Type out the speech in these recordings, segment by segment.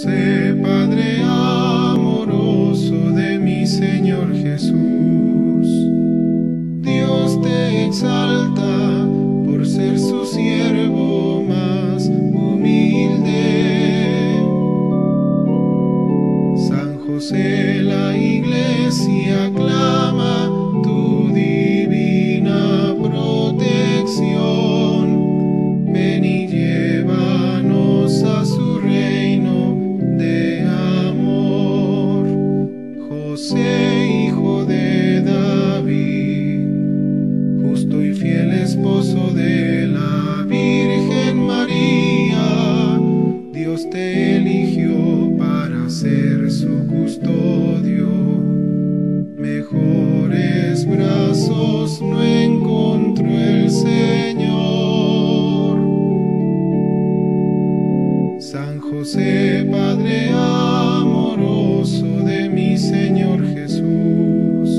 José, Padre amoroso de mi Señor Jesús, Dios te exalta por ser su siervo más humilde. San José, la Iglesia aclama tu divina protección. Ven y llévanos a su reino de amor. José, hijo de David, justo y fiel esposo de la Virgen María, Dios te eligió para ser su custodio. Mejores brazos no encontró el Señor. San José, Padre amoroso de mi Señor Jesús,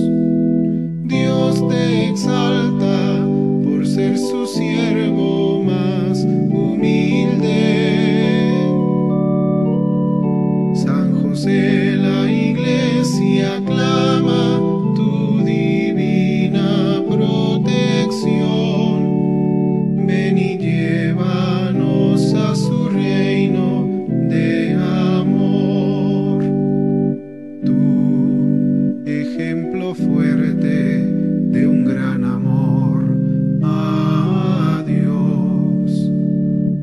Dios te exalta por ser su siervo más humilde. San José, la Iglesia aclama tu divina protección. Ven y llévanos a su reino de amor. Tu ejemplo fuerte de un gran amor a Dios,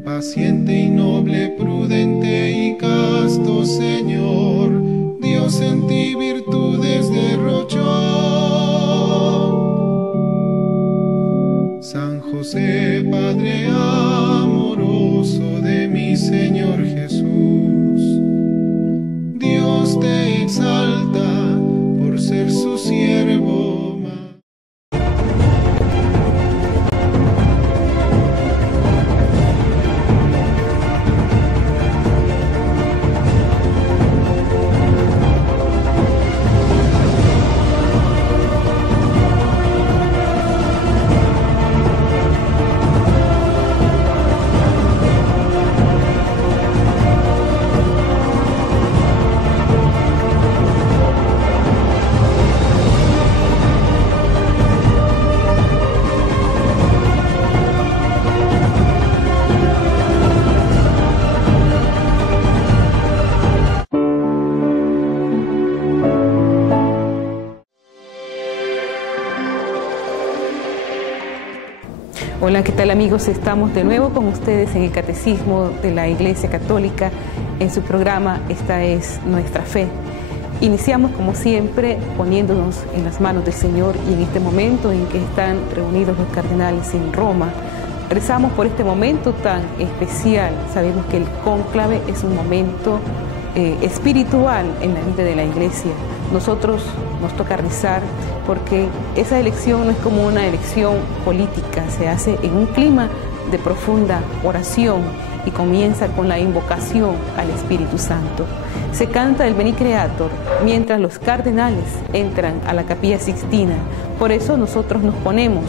paciente y noble, prudente y casto Señor, Dios en ti virtudes derrochó. San José, Padre amoroso de mi Señor Jesús, Dios te exalta por ser su siervo más. Hola, ¿qué tal amigos? Estamos de nuevo con ustedes en el Catecismo de la Iglesia Católica, en su programa Esta es Nuestra Fe. Iniciamos como siempre poniéndonos en las manos del Señor y en este momento en que están reunidos los cardenales en Roma, rezamos por este momento tan especial. Sabemos que el cónclave es un momento espiritual en la vida de la Iglesia. Nosotros nos toca rezar porque esa elección no es como una elección política, se hace en un clima de profunda oración y comienza con la invocación al Espíritu Santo. Se canta el Veni Creator mientras los cardenales entran a la Capilla Sixtina. Por eso nosotros nos ponemos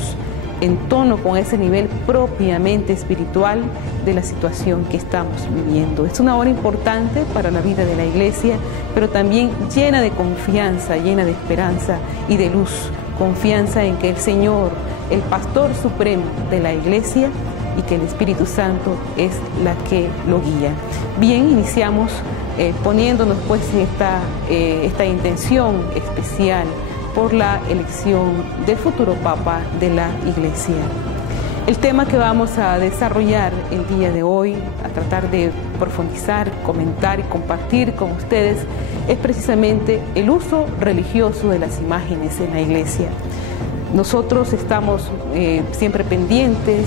en tono con ese nivel propiamente espiritual de la situación que estamos viviendo. Es una hora importante para la vida de la Iglesia, pero también llena de confianza, llena de esperanza y de luz. Confianza en que el Señor, el Pastor Supremo de la Iglesia, y que el Espíritu Santo es la que lo guía. Bien, iniciamos poniéndonos pues esta intención especial por la elección del futuro Papa de la Iglesia. El tema que vamos a desarrollar el día de hoy, a tratar de profundizar, comentar y compartir con ustedes, es precisamente el uso religioso de las imágenes en la Iglesia. Nosotros estamos siempre pendientes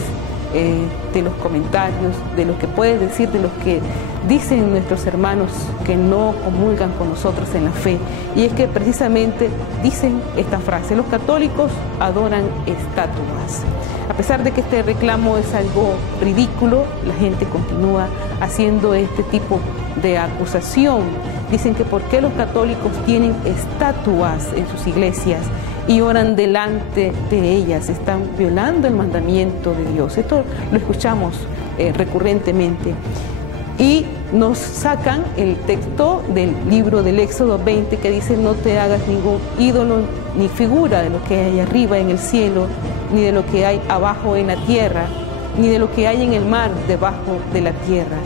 de los comentarios, de lo que puede decir, de lo que dicen nuestros hermanos que no comulgan con nosotros en la fe. Y es que precisamente dicen esta frase: los católicos adoran estatuas. A pesar de que este reclamo es algo ridículo, la gente continúa haciendo este tipo de acusación. Dicen que por qué los católicos tienen estatuas en sus iglesias y oran delante de ellas, están violando el mandamiento de Dios. Esto lo escuchamos recurrentemente. Y nos sacan el texto del libro del Éxodo 20 que dice: no te hagas ningún ídolo ni figura de lo que hay arriba en el cielo, ni de lo que hay abajo en la tierra, ni de lo que hay en el mar debajo de la tierra.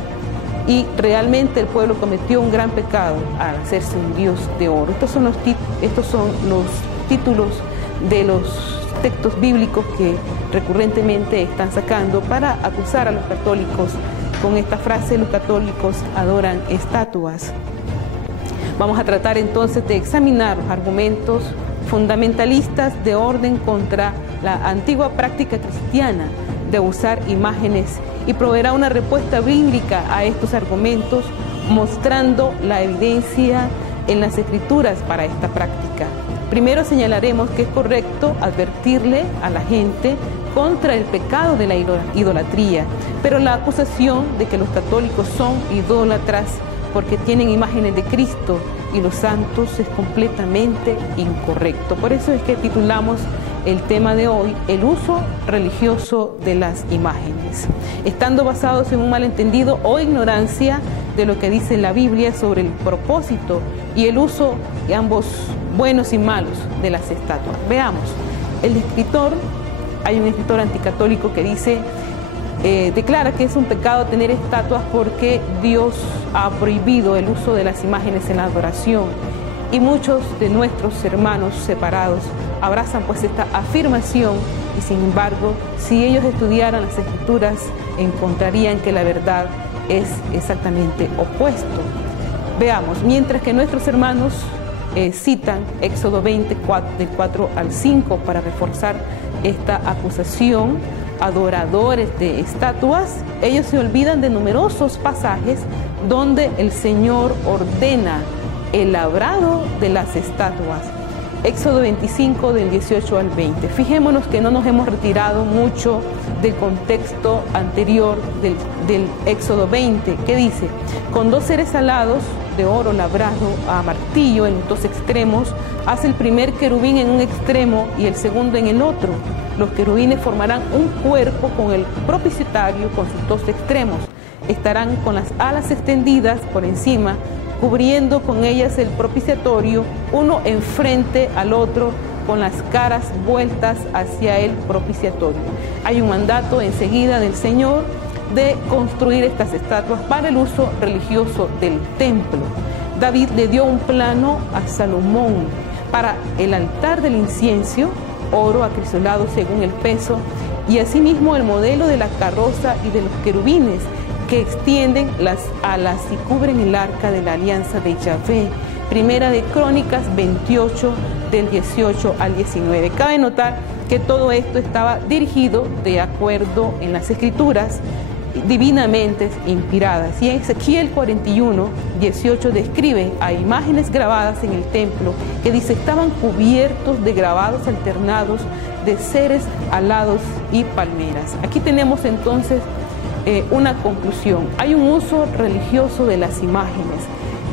Y realmente el pueblo cometió un gran pecado al hacerse un dios de oro. Estos son los títulos de los textos bíblicos que recurrentemente están sacando para acusar a los católicos. Con esta frase: los católicos adoran estatuas. Vamos a tratar entonces de examinar los argumentos fundamentalistas de orden contra la antigua práctica cristiana de usar imágenes, y proveerá una respuesta bíblica a estos argumentos, mostrando la evidencia en las Escrituras para esta práctica. Primero señalaremos que es correcto advertirle a la gente contra el pecado de la idolatría, pero la acusación de que los católicos son idólatras porque tienen imágenes de Cristo y los santos es completamente incorrecto. Por eso es que titulamos el tema de hoy: el uso religioso de las imágenes, estando basados en un malentendido o ignorancia de lo que dice la Biblia sobre el propósito y el uso, de ambos buenos y malos, de las estatuas. Veamos, hay un escritor anticatólico que dice, declara que es un pecado tener estatuas porque Dios ha prohibido el uso de las imágenes en la adoración, y muchos de nuestros hermanos separados abrazan pues esta afirmación, y sin embargo, si ellos estudiaran las Escrituras, encontrarían que la verdad es exactamente opuesto. Veamos, mientras que nuestros hermanos citan Éxodo 20, del 4 al 5 para reforzar esta acusación, adoradores de estatuas, ellos se olvidan de numerosos pasajes donde el Señor ordena el labrado de las estatuas. Éxodo 25 del 18 al 20. Fijémonos que no nos hemos retirado mucho del contexto anterior del Éxodo 20, que dice: con 2 seres alados de oro labrado a martillo en 2 extremos, haz el primer querubín en un extremo y el segundo en el otro. Los querubines formarán un cuerpo con el propiciatorio con sus 2 extremos. Estarán con las alas extendidas por encima, cubriendo con ellas el propiciatorio, uno enfrente al otro, con las caras vueltas hacia el propiciatorio. Hay un mandato enseguida del Señor de construir estas estatuas para el uso religioso del templo. David le dio un plano a Salomón para el altar del incienso, oro acrisolado según el peso, y asimismo el modelo de la carroza y de los querubines que extienden las alas y cubren el arca de la alianza de Yahvé. Primera de Crónicas 28 del 18 al 19. Cabe notar que todo esto estaba dirigido de acuerdo en las Escrituras divinamente inspiradas. Y en Ezequiel 41, 18 describe a imágenes grabadas en el templo que dice estaban cubiertos de grabados alternados de seres alados y palmeras. Aquí tenemos entonces una conclusión. Hay un uso religioso de las imágenes.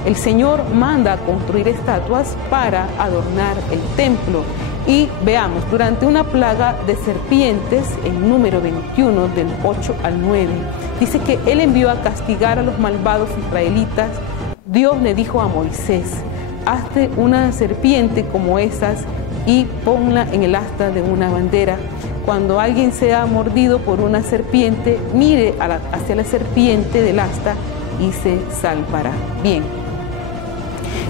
El Señor manda a construir estatuas para adornar el templo. Y veamos, durante una plaga de serpientes, en número 21, del 8 al 9, dice que Él envió a castigar a los malvados israelitas. Dios le dijo a Moisés: hazte una serpiente como esas y ponla en el asta de una bandera. Cuando alguien sea mordido por una serpiente, mire hacia la serpiente del asta y se salvará. Bien,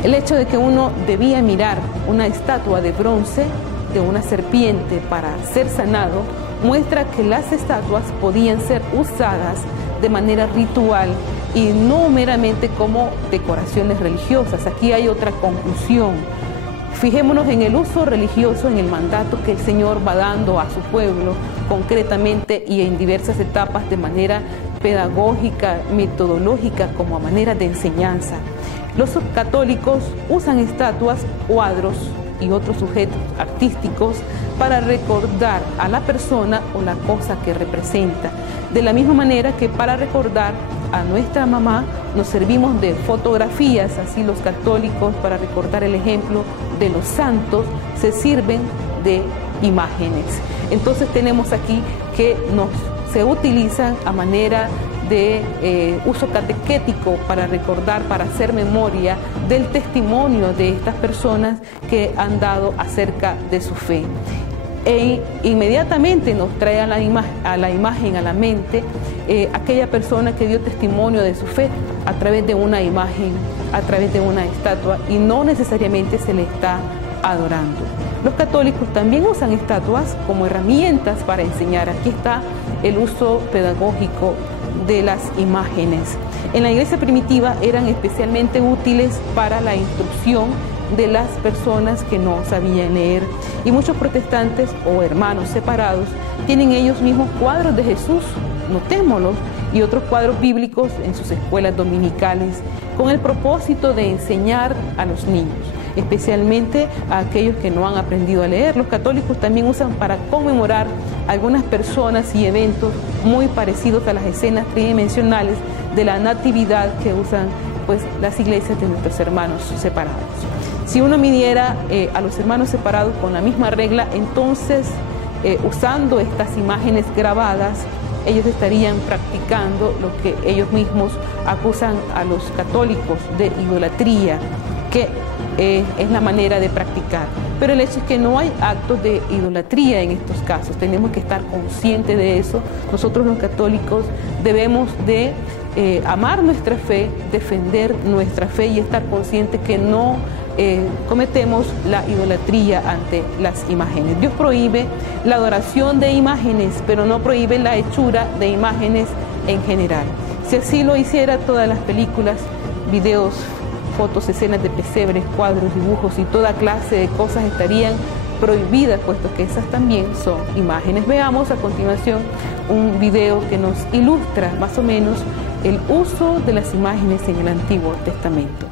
el hecho de que uno debía mirar una estatua de bronce de una serpiente para ser sanado muestra que las estatuas podían ser usadas de manera ritual y no meramente como decoraciones religiosas. Aquí hay otra conclusión. Fijémonos en el uso religioso, en el mandato que el Señor va dando a su pueblo concretamente y en diversas etapas de manera pedagógica, metodológica, como a manera de enseñanza. Los católicos usan estatuas, cuadros y otros sujetos artísticos para recordar a la persona o la cosa que representa. De la misma manera que para recordar a nuestra mamá nos servimos de fotografías, así los católicos para recordar el ejemplo de los santos se sirven de imágenes. Entonces tenemos aquí que se utilizan a manera de uso catequético para recordar, para hacer memoria del testimonio de estas personas que han dado acerca de su fe. E inmediatamente nos trae a la imagen, a la mente, aquella persona que dio testimonio de su fe a través de una imagen, a través de una estatua, y no necesariamente se le está adorando. Los católicos también usan estatuas como herramientas para enseñar. Aquí está el uso pedagógico de las imágenes. En la iglesia primitiva eran especialmente útiles para la instrucción de las personas que no sabían leer, y muchos protestantes o hermanos separados tienen ellos mismos cuadros de Jesús, notémoslos, y otros cuadros bíblicos en sus escuelas dominicales con el propósito de enseñar a los niños, especialmente a aquellos que no han aprendido a leer. Los católicos también usan para conmemorar algunas personas y eventos muy parecidos a las escenas tridimensionales de la natividad que usan pues las iglesias de nuestros hermanos separados. Si uno midiera a los hermanos separados con la misma regla, entonces usando estas imágenes grabadas, ellos estarían practicando lo que ellos mismos acusan a los católicos de idolatría, que es la manera de practicar. Pero el hecho es que no hay actos de idolatría en estos casos. Tenemos que estar conscientes de eso. Nosotros los católicos debemos de amar nuestra fe, defender nuestra fe y estar conscientes que no cometemos la idolatría ante las imágenes. Dios prohíbe la adoración de imágenes, pero no prohíbe la hechura de imágenes en general. Si así lo hiciera, todas las películas, videos, fotos, escenas de pesebres, cuadros, dibujos y toda clase de cosas estarían prohibidas, puesto que esas también son imágenes. Veamos a continuación un video que nos ilustra más o menos el uso de las imágenes en el Antiguo Testamento.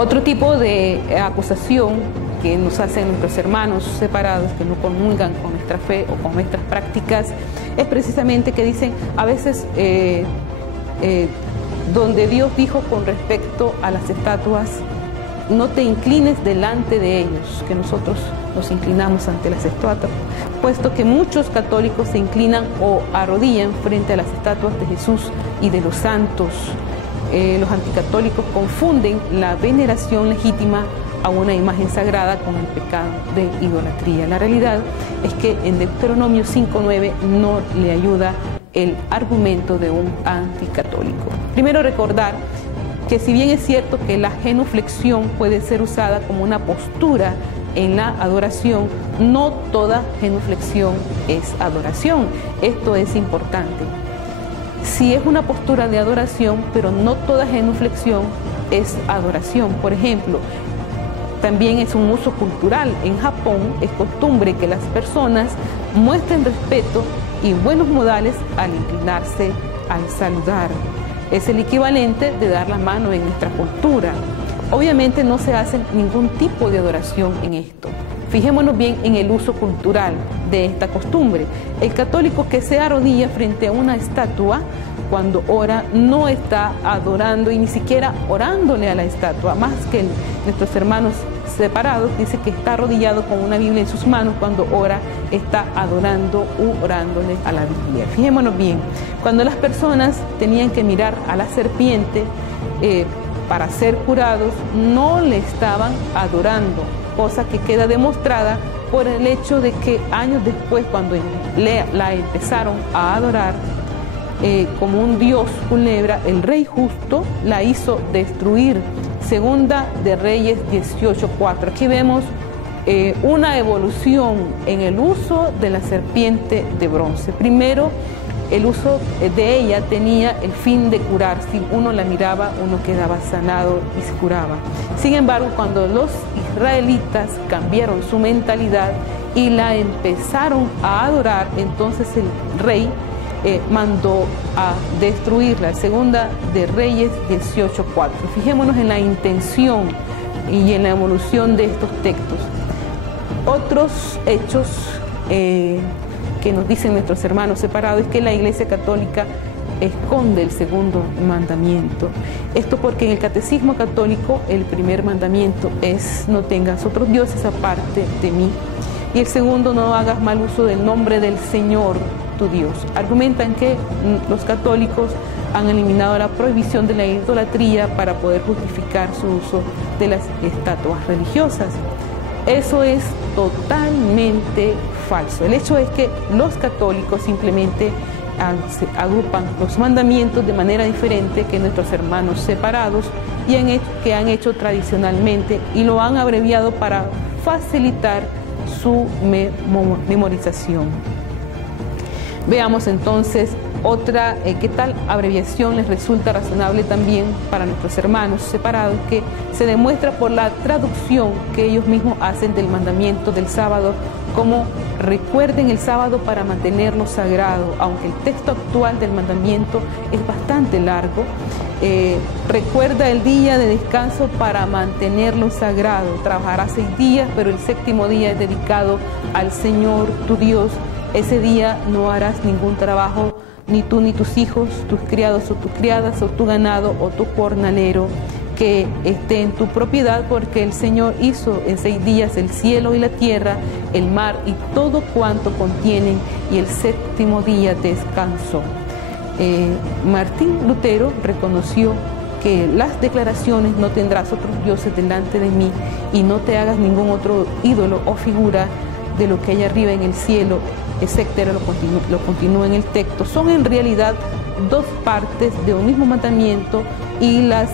Otro tipo de acusación que nos hacen nuestros hermanos separados que no comulgan con nuestra fe o con nuestras prácticas es precisamente que dicen a veces donde Dios dijo con respecto a las estatuas: no te inclines delante de ellos, que nosotros nos inclinamos ante las estatuas, puesto que muchos católicos se inclinan o arrodillan frente a las estatuas de Jesús y de los santos. Los anticatólicos confunden la veneración legítima a una imagen sagrada con el pecado de idolatría. La realidad es que en Deuteronomio 5:9 no le ayuda el argumento de un anticatólico. Primero, recordar que si bien es cierto que la genuflexión puede ser usada como una postura en la adoración, no toda genuflexión es adoración. Esto es importante. Sí es una postura de adoración, pero no toda genuflexión es adoración. Por ejemplo, también es un uso cultural. En Japón es costumbre que las personas muestren respeto y buenos modales al inclinarse, al saludar. Es el equivalente de dar la mano en nuestra cultura. Obviamente no se hace ningún tipo de adoración en esto. Fijémonos bien en el uso cultural de esta costumbre. El católico que se arrodilla frente a una estatua cuando ora no está adorando y ni siquiera orándole a la estatua, más que nuestros hermanos separados dice que está arrodillado con una Biblia en sus manos. Cuando ora está adorando u orándole a la Biblia. Fijémonos bien, cuando las personas tenían que mirar a la serpiente para ser curados, no le estaban adorando, cosa que queda demostrada por el hecho de que años después, cuando la empezaron a adorar como un dios culebra, el rey justo la hizo destruir. Segunda de Reyes 18:4. Aquí vemos una evolución en el uso de la serpiente de bronce. Primero, el uso de ella tenía el fin de curar. Si uno la miraba, uno quedaba sanado y se curaba. Sin embargo, cuando los israelitas cambiaron su mentalidad y la empezaron a adorar, entonces el rey mandó a destruirla. Segunda de Reyes 18:4. Fijémonos en la intención y en la evolución de estos textos. Otros hechos que nos dicen nuestros hermanos separados es que la Iglesia Católica esconde el segundo mandamiento. Esto porque en el Catecismo Católico el primer mandamiento es: no tengas otros dioses aparte de mí. Y el segundo: no hagas mal uso del nombre del Señor tu Dios. Argumentan que los católicos han eliminado la prohibición de la idolatría para poder justificar su uso de las estatuas religiosas. Eso es totalmente falso. El hecho es que los católicos simplemente agrupan los mandamientos de manera diferente que nuestros hermanos separados que han hecho tradicionalmente, y lo han abreviado para facilitar su memorización. Veamos entonces otra, ¿qué tal abreviación les resulta razonable también para nuestros hermanos separados? Que se demuestra por la traducción que ellos mismos hacen del mandamiento del sábado, como: recuerden el sábado para mantenerlo sagrado. Aunque el texto actual del mandamiento es bastante largo, recuerda el día de descanso para mantenerlo sagrado. Trabajarás 6 días, pero el 7º día es dedicado al Señor tu Dios. Ese día no harás ningún trabajo, ni tú ni tus hijos, tus criados o tus criadas, o tu ganado o tu jornalero que esté en tu propiedad, porque el Señor hizo en 6 días el cielo y la tierra, el mar y todo cuanto contienen, y el 7º día descansó. Martín Lutero reconoció que las declaraciones: no tendrás otros dioses delante de mí y no te hagas ningún otro ídolo o figura de lo que hay arriba en el cielo, etcétera, lo continúa en el texto, son en realidad 2 partes de un mismo mandamiento, y las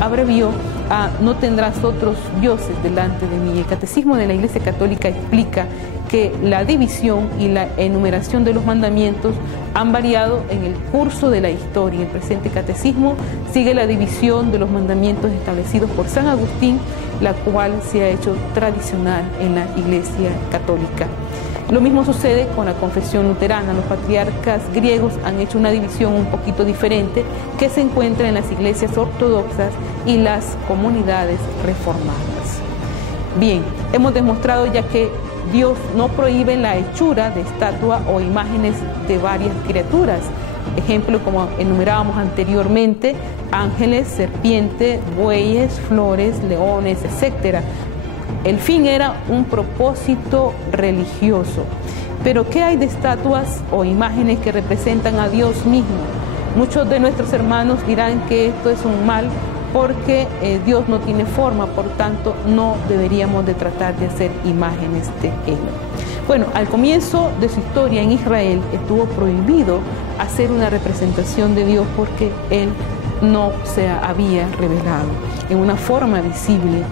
abrevió a: no tendrás otros dioses delante de mí. El Catecismo de la Iglesia Católica explica que la división y la enumeración de los mandamientos han variado en el curso de la historia. El presente catecismo sigue la división de los mandamientos establecidos por San Agustín, la cual se ha hecho tradicional en la Iglesia Católica. Lo mismo sucede con la confesión luterana. Los patriarcas griegos han hecho una división un poquito diferente que se encuentra en las iglesias ortodoxas y las comunidades reformadas. Bien, hemos demostrado ya que Dios no prohíbe la hechura de estatua o imágenes de varias criaturas. Ejemplo, como enumerábamos anteriormente, ángeles, serpientes, bueyes, flores, leones, etc. El fin era un propósito religioso. Pero ¿qué hay de estatuas o imágenes que representan a Dios mismo? Muchos de nuestros hermanos dirán que esto es un mal porque Dios no tiene forma, por tanto no deberíamos de tratar de hacer imágenes de Él. Bueno, al comienzo de su historia en Israel estuvo prohibido hacer una representación de Dios porque Él no se había revelado en una forma visible.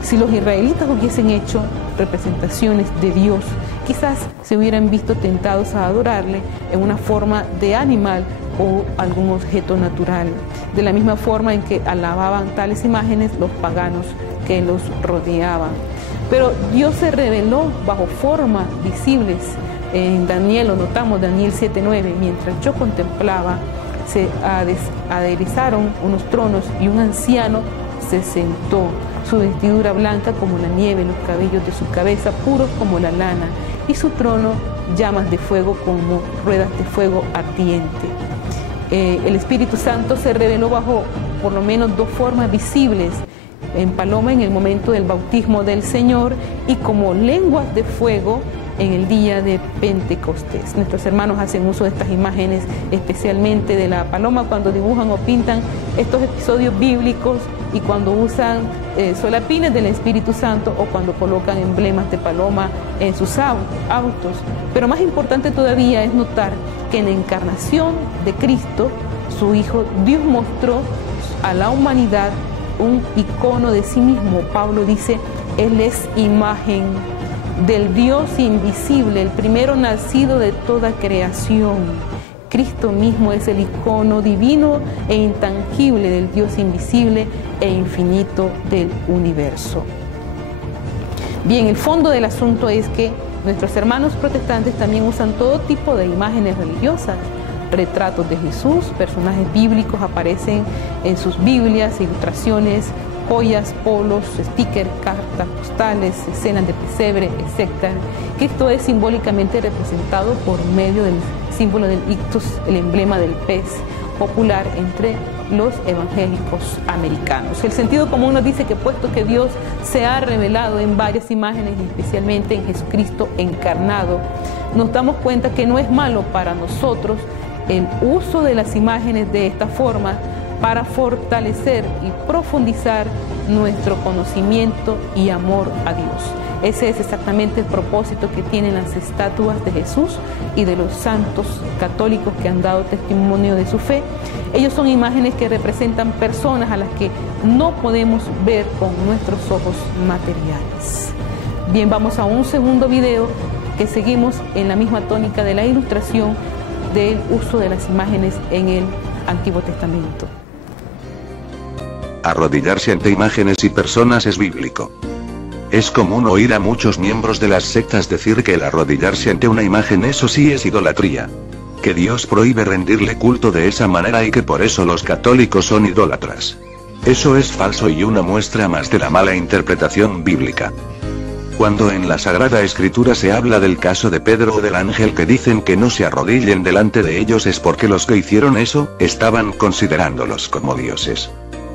Si los israelitas hubiesen hecho representaciones de Dios, quizás se hubieran visto tentados a adorarle en una forma de animal o algún objeto natural, de la misma forma en que alababan tales imágenes los paganos que los rodeaban. Pero Dios se reveló bajo formas visibles. En Daniel lo notamos, Daniel 7:9, mientras yo contemplaba, se aderezaron unos tronos y un anciano se sentó, su vestidura blanca como la nieve, los cabellos de su cabeza puros como la lana, y su trono llamas de fuego como ruedas de fuego ardiente. El Espíritu Santo se reveló bajo por lo menos dos formas visibles, en paloma en el momento del bautismo del Señor y como lenguas de fuego en el día de Pentecostés. Nuestros hermanos hacen uso de estas imágenes, especialmente de la paloma, cuando dibujan o pintan estos episodios bíblicos y cuando usan solapines del Espíritu Santo o cuando colocan emblemas de paloma en sus autos. Pero más importante todavía es notar que en la encarnación de Cristo, su Hijo, Dios mostró a la humanidad un icono de sí mismo. Pablo dice, Él es imagen del Dios invisible, el primero nacido de toda creación. Cristo mismo es el icono divino e intangible del Dios invisible e infinito del universo. Bien, el fondo del asunto es que nuestros hermanos protestantes también usan todo tipo de imágenes religiosas. Retratos de Jesús, personajes bíblicos aparecen en sus Biblias, ilustraciones, joyas, polos, stickers, cartas postales, escenas de pesebre, etc. Cristo es simbólicamente representado por medio del símbolo del ictus, el emblema del pez, popular entre los evangélicos americanos. El sentido común nos dice que puesto que Dios se ha revelado en varias imágenes, especialmente en Jesucristo encarnado, nos damos cuenta que no es malo para nosotros el uso de las imágenes de esta forma para fortalecer y profundizar nuestro conocimiento y amor a Dios. Ese es exactamente el propósito que tienen las estatuas de Jesús y de los santos católicos que han dado testimonio de su fe. Ellos son imágenes que representan personas a las que no podemos ver con nuestros ojos materiales. Bien, vamos a un segundo video que seguimos en la misma tónica de la ilustración del uso de las imágenes en el Antiguo Testamento. Arrodillarse ante imágenes y personas es bíblico. Es común oír a muchos miembros de las sectas decir que el arrodillarse ante una imagen eso sí es idolatría. Que Dios prohíbe rendirle culto de esa manera y que por eso los católicos son idólatras. Eso es falso y una muestra más de la mala interpretación bíblica. Cuando en la Sagrada Escritura se habla del caso de Pedro o del ángel que dicen que no se arrodillen delante de ellos es porque los que hicieron eso, estaban considerándolos como dioses.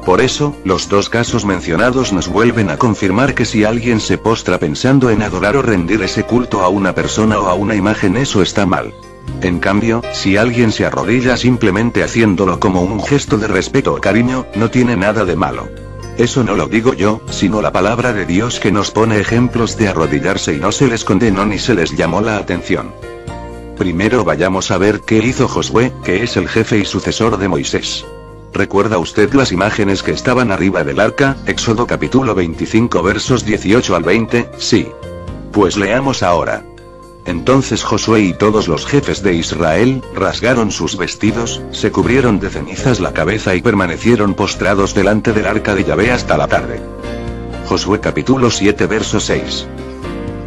Por eso, los dos casos mencionados nos vuelven a confirmar que si alguien se postra pensando en adorar o rendir ese culto a una persona o a una imagen eso está mal. En cambio, si alguien se arrodilla simplemente haciéndolo como un gesto de respeto o cariño, no tiene nada de malo. Eso no lo digo yo, sino la palabra de Dios que nos pone ejemplos de arrodillarse y no se les condenó ni se les llamó la atención. Primero vayamos a ver qué hizo Josué, que es el jefe y sucesor de Moisés. ¿Recuerda usted las imágenes que estaban arriba del arca? Éxodo capítulo 25 versos 18 al 20, sí. Pues leamos ahora. Entonces Josué y todos los jefes de Israel, rasgaron sus vestidos, se cubrieron de cenizas la cabeza y permanecieron postrados delante del arca de Yahvé hasta la tarde. Josué capítulo 7 verso 6.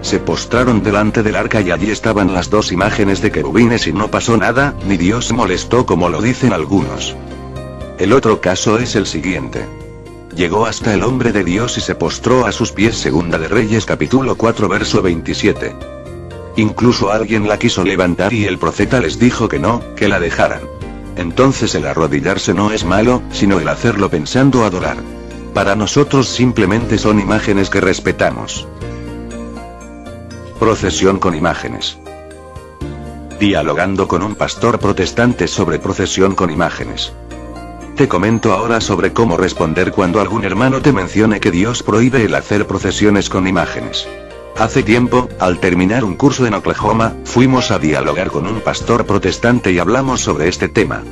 Se postraron delante del arca y allí estaban las dos imágenes de querubines y no pasó nada, ni Dios se molestó como lo dicen algunos. El otro caso es el siguiente. Llegó hasta el hombre de Dios y se postró a sus pies. Segunda de Reyes capítulo 4 verso 27. Incluso alguien la quiso levantar y el profeta les dijo que no, que la dejaran. Entonces el arrodillarse no es malo, sino el hacerlo pensando adorar. Para nosotros simplemente son imágenes que respetamos. Procesión con imágenes. Dialogando con un pastor protestante sobre procesión con imágenes. Te comento ahora sobre cómo responder cuando algún hermano te mencione que Dios prohíbe el hacer procesiones con imágenes. Hace tiempo, al terminar un curso en Oklahoma, fuimos a dialogar con un pastor protestante y hablamos sobre este tema.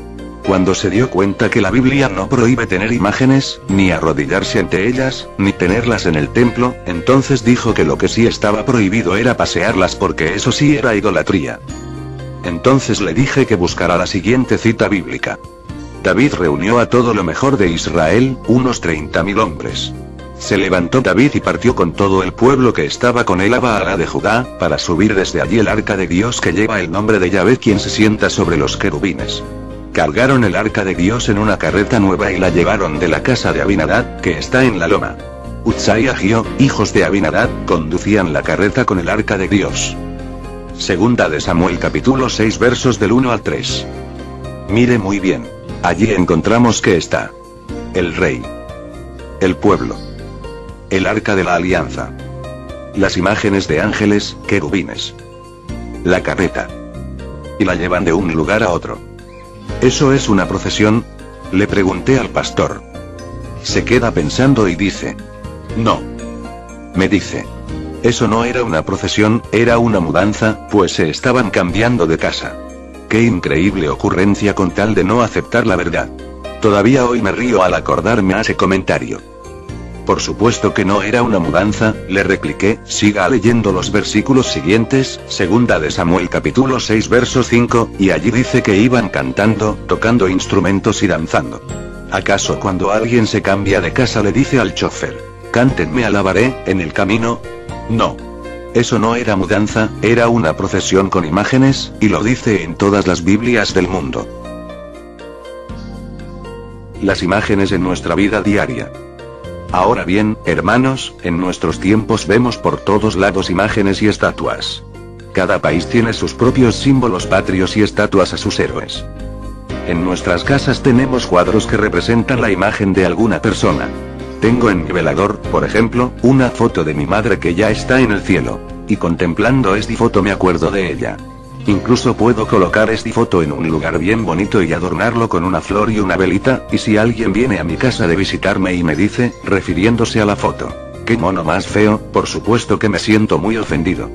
Cuando se dio cuenta que la Biblia no prohíbe tener imágenes, ni arrodillarse ante ellas, ni tenerlas en el templo, entonces dijo que lo que sí estaba prohibido era pasearlas porque eso sí era idolatría. Entonces le dije que buscara la siguiente cita bíblica. David reunió a todo lo mejor de Israel, unos 30.000 hombres. Se levantó David y partió con todo el pueblo que estaba con él a Baalá de Judá, para subir desde allí el arca de Dios que lleva el nombre de Yahvé, quien se sienta sobre los querubines. Cargaron el arca de Dios en una carreta nueva y la llevaron de la casa de Abinadab, que está en la loma. Utsai y Ahío, hijos de Abinadab, conducían la carreta con el arca de Dios. Segunda de Samuel capítulo 6 versos del 1 al 3. Mire muy bien. Allí encontramos que está el rey, el pueblo, el arca de la alianza, las imágenes de ángeles, querubines, la carreta, y la llevan de un lugar a otro. ¿Eso es una procesión?, le pregunté al pastor. Se queda pensando y dice: no. Me dice: eso no era una procesión, era una mudanza, pues se estaban cambiando de casa. Qué increíble ocurrencia con tal de no aceptar la verdad. Todavía hoy me río al acordarme a ese comentario. Por supuesto que no era una mudanza, le repliqué. Siga leyendo los versículos siguientes, segunda de Samuel capítulo 6 verso 5, y allí dice que iban cantando, tocando instrumentos y danzando. ¿Acaso cuando alguien se cambia de casa le dice al chofer: cántenme alabaré, en el camino? No. Eso no era mudanza, era una procesión con imágenes, y lo dice en todas las Biblias del mundo. Las imágenes en nuestra vida diaria. Ahora bien, hermanos, en nuestros tiempos vemos por todos lados imágenes y estatuas. Cada país tiene sus propios símbolos patrios y estatuas a sus héroes. En nuestras casas tenemos cuadros que representan la imagen de alguna persona. Tengo en mi velador, por ejemplo, una foto de mi madre que ya está en el cielo. Y contemplando esta foto me acuerdo de ella. Incluso puedo colocar esta foto en un lugar bien bonito y adornarlo con una flor y una velita, y si alguien viene a mi casa de visitarme y me dice, refiriéndose a la foto: ¿qué mono más feo?, por supuesto que me siento muy ofendido.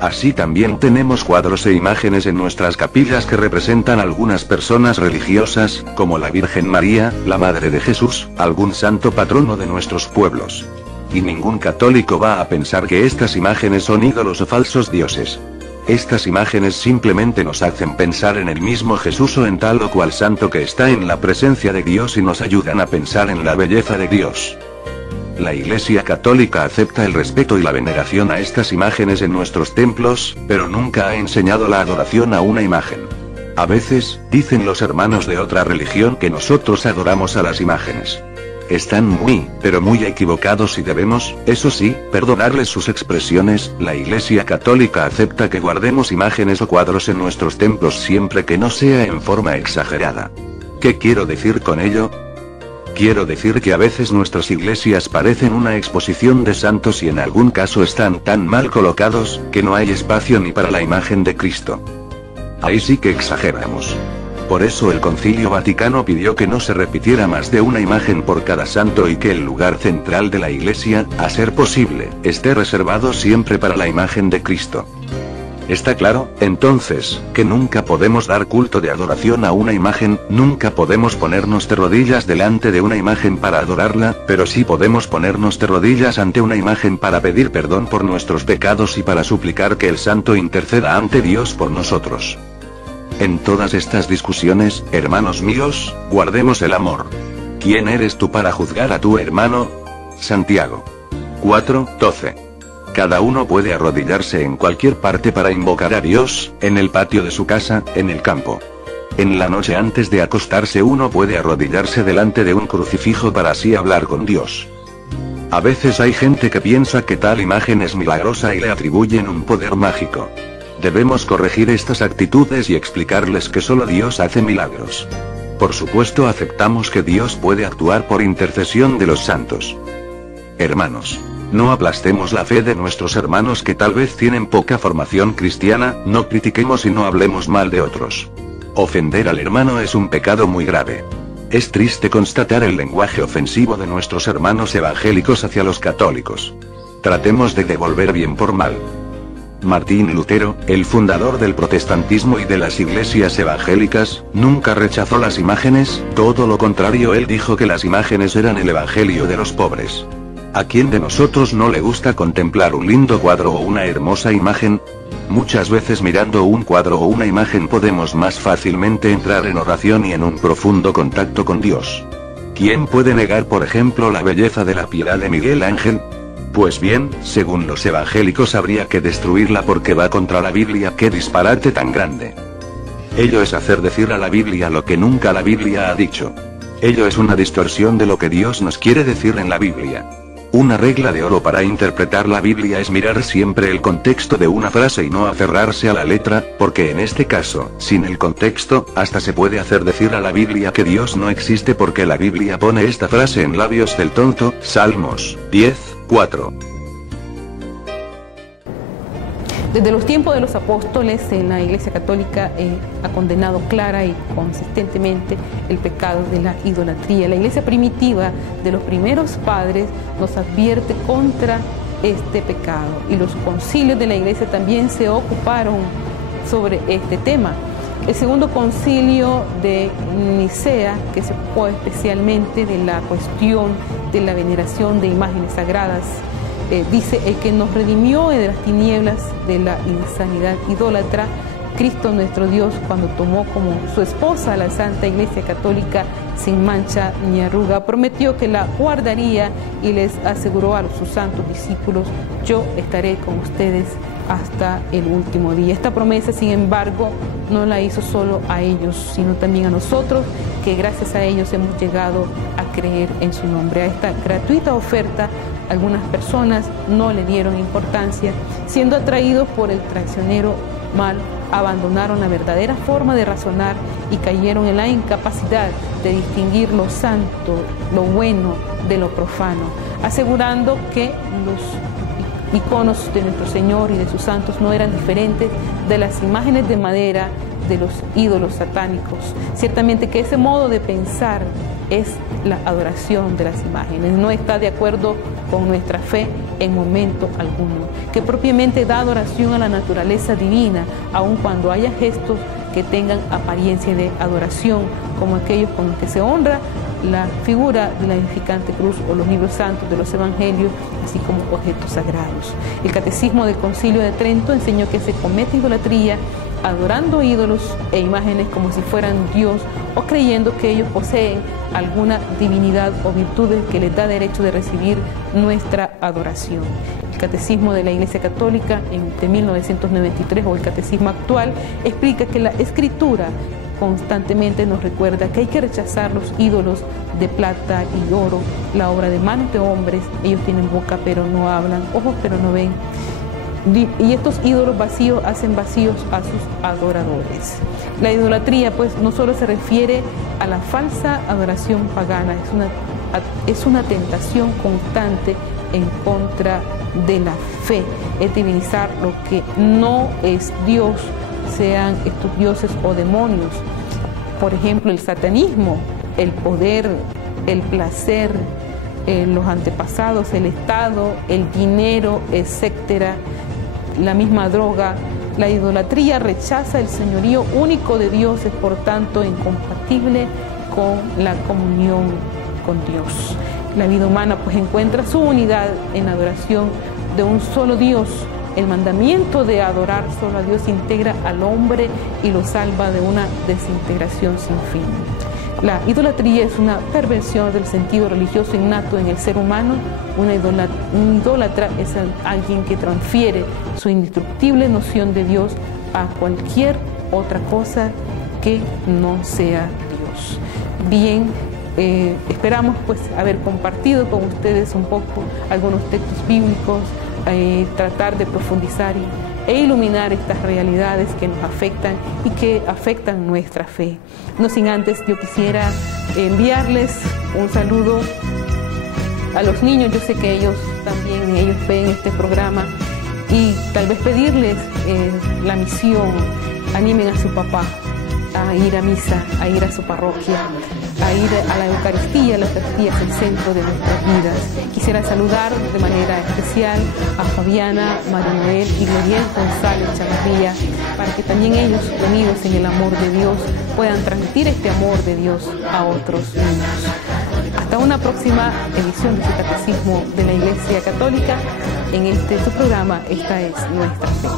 Así también tenemos cuadros e imágenes en nuestras capillas que representan algunas personas religiosas, como la Virgen María, la Madre de Jesús, algún santo patrono de nuestros pueblos. Y ningún católico va a pensar que estas imágenes son ídolos o falsos dioses. Estas imágenes simplemente nos hacen pensar en el mismo Jesús o en tal o cual santo que está en la presencia de Dios y nos ayudan a pensar en la belleza de Dios. La Iglesia Católica acepta el respeto y la veneración a estas imágenes en nuestros templos, pero nunca ha enseñado la adoración a una imagen. A veces, dicen los hermanos de otra religión que nosotros adoramos a las imágenes. Están muy, pero muy equivocados y debemos, eso sí, perdonarles sus expresiones. La Iglesia Católica acepta que guardemos imágenes o cuadros en nuestros templos siempre que no sea en forma exagerada. ¿Qué quiero decir con ello? Quiero decir que a veces nuestras iglesias parecen una exposición de santos y en algún caso están tan mal colocados, que no hay espacio ni para la imagen de Cristo. Ahí sí que exageramos. Por eso el Concilio Vaticano pidió que no se repitiera más de una imagen por cada santo y que el lugar central de la iglesia, a ser posible, esté reservado siempre para la imagen de Cristo. ¿Está claro, entonces, que nunca podemos dar culto de adoración a una imagen, nunca podemos ponernos de rodillas delante de una imagen para adorarla, pero sí podemos ponernos de rodillas ante una imagen para pedir perdón por nuestros pecados y para suplicar que el santo interceda ante Dios por nosotros? En todas estas discusiones, hermanos míos, guardemos el amor. ¿Quién eres tú para juzgar a tu hermano? Santiago 4:12. Cada uno puede arrodillarse en cualquier parte para invocar a Dios, en el patio de su casa, en el campo. En la noche antes de acostarse uno puede arrodillarse delante de un crucifijo para así hablar con Dios. A veces hay gente que piensa que tal imagen es milagrosa y le atribuyen un poder mágico. Debemos corregir estas actitudes y explicarles que solo Dios hace milagros. Por supuesto aceptamos que Dios puede actuar por intercesión de los santos. Hermanos, no aplastemos la fe de nuestros hermanos que tal vez tienen poca formación cristiana, no critiquemos y no hablemos mal de otros. Ofender al hermano es un pecado muy grave. Es triste constatar el lenguaje ofensivo de nuestros hermanos evangélicos hacia los católicos. Tratemos de devolver bien por mal. Martín Lutero, el fundador del protestantismo y de las iglesias evangélicas, nunca rechazó las imágenes, todo lo contrario, él dijo que las imágenes eran el evangelio de los pobres. ¿A quién de nosotros no le gusta contemplar un lindo cuadro o una hermosa imagen? Muchas veces mirando un cuadro o una imagen podemos más fácilmente entrar en oración y en un profundo contacto con Dios. ¿Quién puede negar, por ejemplo, la belleza de la Piedad de Miguel Ángel? Pues bien, según los evangélicos habría que destruirla porque va contra la Biblia. ¡Qué disparate tan grande! Ello es hacer decir a la Biblia lo que nunca la Biblia ha dicho. Ello es una distorsión de lo que Dios nos quiere decir en la Biblia. Una regla de oro para interpretar la Biblia es mirar siempre el contexto de una frase y no aferrarse a la letra, porque en este caso, sin el contexto, hasta se puede hacer decir a la Biblia que Dios no existe porque la Biblia pone esta frase en labios del tonto, Salmos 10:4. Desde los tiempos de los apóstoles, en la Iglesia Católica ha condenado clara y consistentemente el pecado de la idolatría. La Iglesia primitiva de los primeros padres nos advierte contra este pecado, y los concilios de la Iglesia también se ocuparon sobre este tema. El segundo concilio de Nicea, que se ocupó especialmente de la cuestión de la veneración de imágenes sagradas, dice: el que nos redimió de las tinieblas de la insanidad idólatra, Cristo nuestro Dios, cuando tomó como su esposa a la Santa Iglesia Católica sin mancha ni arruga, prometió que la guardaría y les aseguró a sus santos discípulos: yo estaré con ustedes hasta el último día. Esta promesa, sin embargo, no la hizo solo a ellos, sino también a nosotros, que gracias a ellos hemos llegado a creer en su nombre. A esta gratuita oferta, algunas personas no le dieron importancia, siendo atraídos por el traicionero mal, abandonaron la verdadera forma de razonar y cayeron en la incapacidad de distinguir lo santo, lo bueno de lo profano, asegurando que los iconos de nuestro Señor y de sus santos no eran diferentes de las imágenes de madera de los ídolos satánicos. Ciertamente que ese modo de pensar es la adoración de las imágenes, no está de acuerdo con nuestra fe en momento alguno, que propiamente da adoración a la naturaleza divina, aun cuando haya gestos que tengan apariencia de adoración, como aquellos con los que se honra la figura de la edificante cruz o los libros santos de los evangelios, así como objetos sagrados. El Catecismo del Concilio de Trento enseñó que se comete idolatría adorando ídolos e imágenes como si fueran Dios, o creyendo que ellos poseen alguna divinidad o virtudes que les da derecho de recibir nuestra adoración. El Catecismo de la Iglesia Católica de 1993, o el Catecismo actual, explica que la Escritura constantemente nos recuerda que hay que rechazar los ídolos de plata y oro, la obra de manos de hombres. Ellos tienen boca pero no hablan, ojos pero no ven, y estos ídolos vacíos hacen vacíos a sus adoradores. La idolatría, pues, no solo se refiere a la falsa adoración pagana, es una tentación constante en contra de la fe, es divinizar lo que no es Dios, sean estos dioses o demonios. Por ejemplo, el satanismo, el poder, el placer, los antepasados, el Estado, el dinero, etcétera, la misma droga. La idolatría rechaza el señorío único de Dios, es por tanto incompatible con la comunión con Dios. La vida humana, pues, encuentra su unidad en la adoración de un solo Dios. El mandamiento de adorar solo a Dios integra al hombre y lo salva de una desintegración sin fin. La idolatría es una perversión del sentido religioso innato en el ser humano. Un idólatra es alguien que transfiere su indestructible noción de Dios a cualquier otra cosa que no sea Dios. Bien, esperamos pues haber compartido con ustedes un poco algunos textos bíblicos, tratar de profundizar e iluminar estas realidades que nos afectan y que afectan nuestra fe. No sin antes, yo quisiera enviarles un saludo a los niños. Yo sé que ellos ven este programa, y tal vez pedirles la misión. Animen a su papá a ir a misa, a ir a su parroquia, a ir a la Eucaristía. La Eucaristía es el centro de nuestras vidas. Quisiera saludar de manera especial a Fabiana, María Noel y Gloriel González Chavarría, para que también ellos, unidos en el amor de Dios, puedan transmitir este amor de Dios a otros niños. Hasta una próxima edición de su Catecismo de la Iglesia Católica. En su programa, esta es nuestra fe.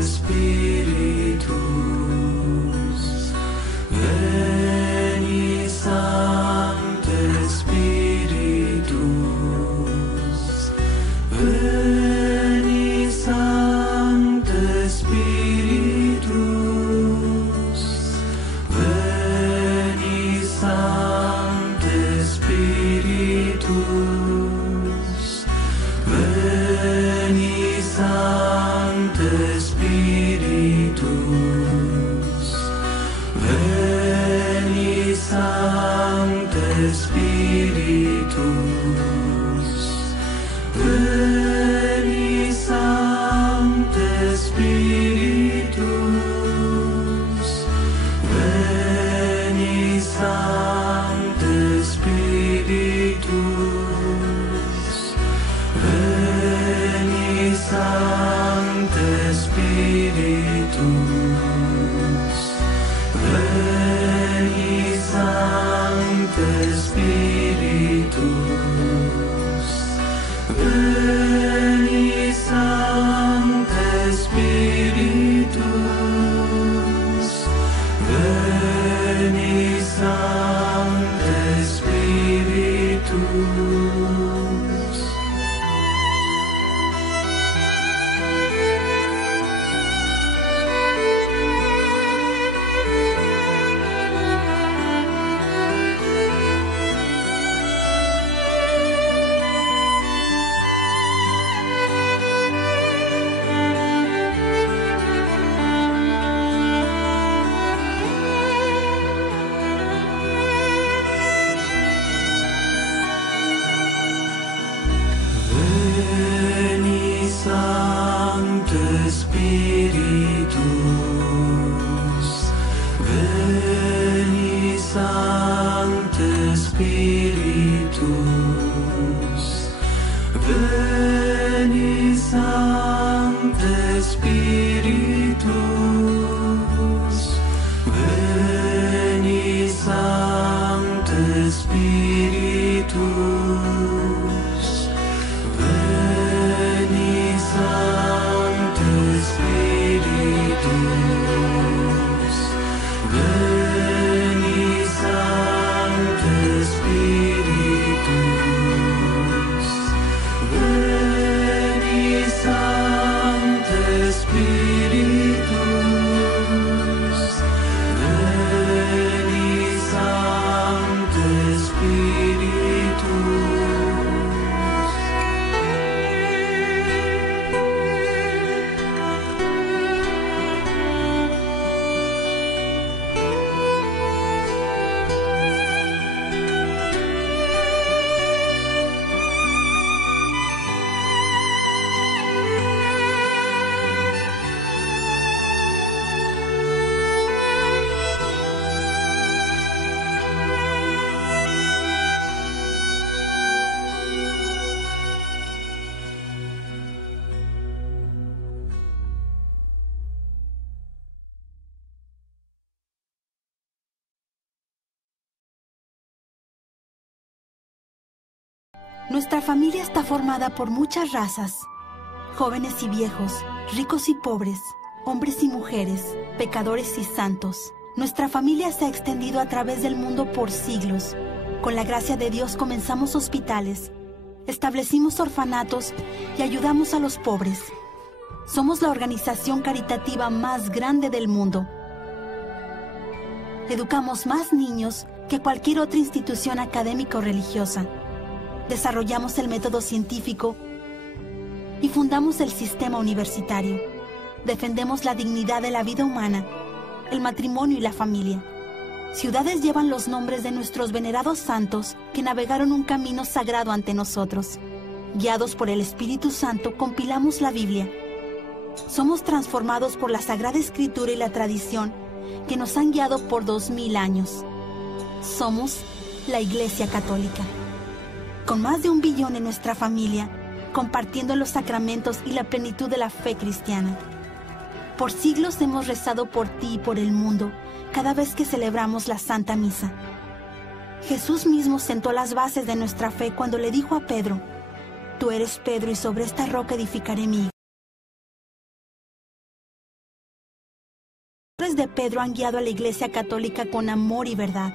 Spiritus, Nuestra familia está formada por muchas razas, jóvenes y viejos, ricos y pobres, hombres y mujeres, pecadores y santos. Nuestra familia se ha extendido a través del mundo por siglos. Con la gracia de Dios comenzamos hospitales, establecimos orfanatos y ayudamos a los pobres. Somos la organización caritativa más grande del mundo. Educamos más niños que cualquier otra institución académica o religiosa. Desarrollamos el método científico y fundamos el sistema universitario. Defendemos la dignidad de la vida humana, el matrimonio y la familia. Ciudades llevan los nombres de nuestros venerados santos que navegaron un camino sagrado ante nosotros. Guiados por el Espíritu Santo, compilamos la Biblia. Somos transformados por la Sagrada Escritura y la tradición que nos han guiado por 2000 años. Somos la Iglesia Católica. Con más de 1 billón en nuestra familia, compartiendo los sacramentos y la plenitud de la fe cristiana. Por siglos hemos rezado por ti y por el mundo cada vez que celebramos la Santa Misa. Jesús mismo sentó las bases de nuestra fe cuando le dijo a Pedro: Tú eres Pedro y sobre esta roca edificaré mi iglesia. Los de Pedro han guiado a la Iglesia Católica con amor y verdad.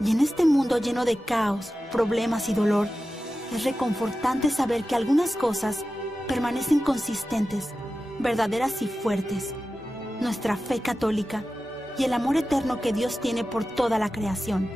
Y en este mundo lleno de caos, problemas y dolor, es reconfortante saber que algunas cosas permanecen consistentes, verdaderas y fuertes. Nuestra fe católica y el amor eterno que Dios tiene por toda la creación.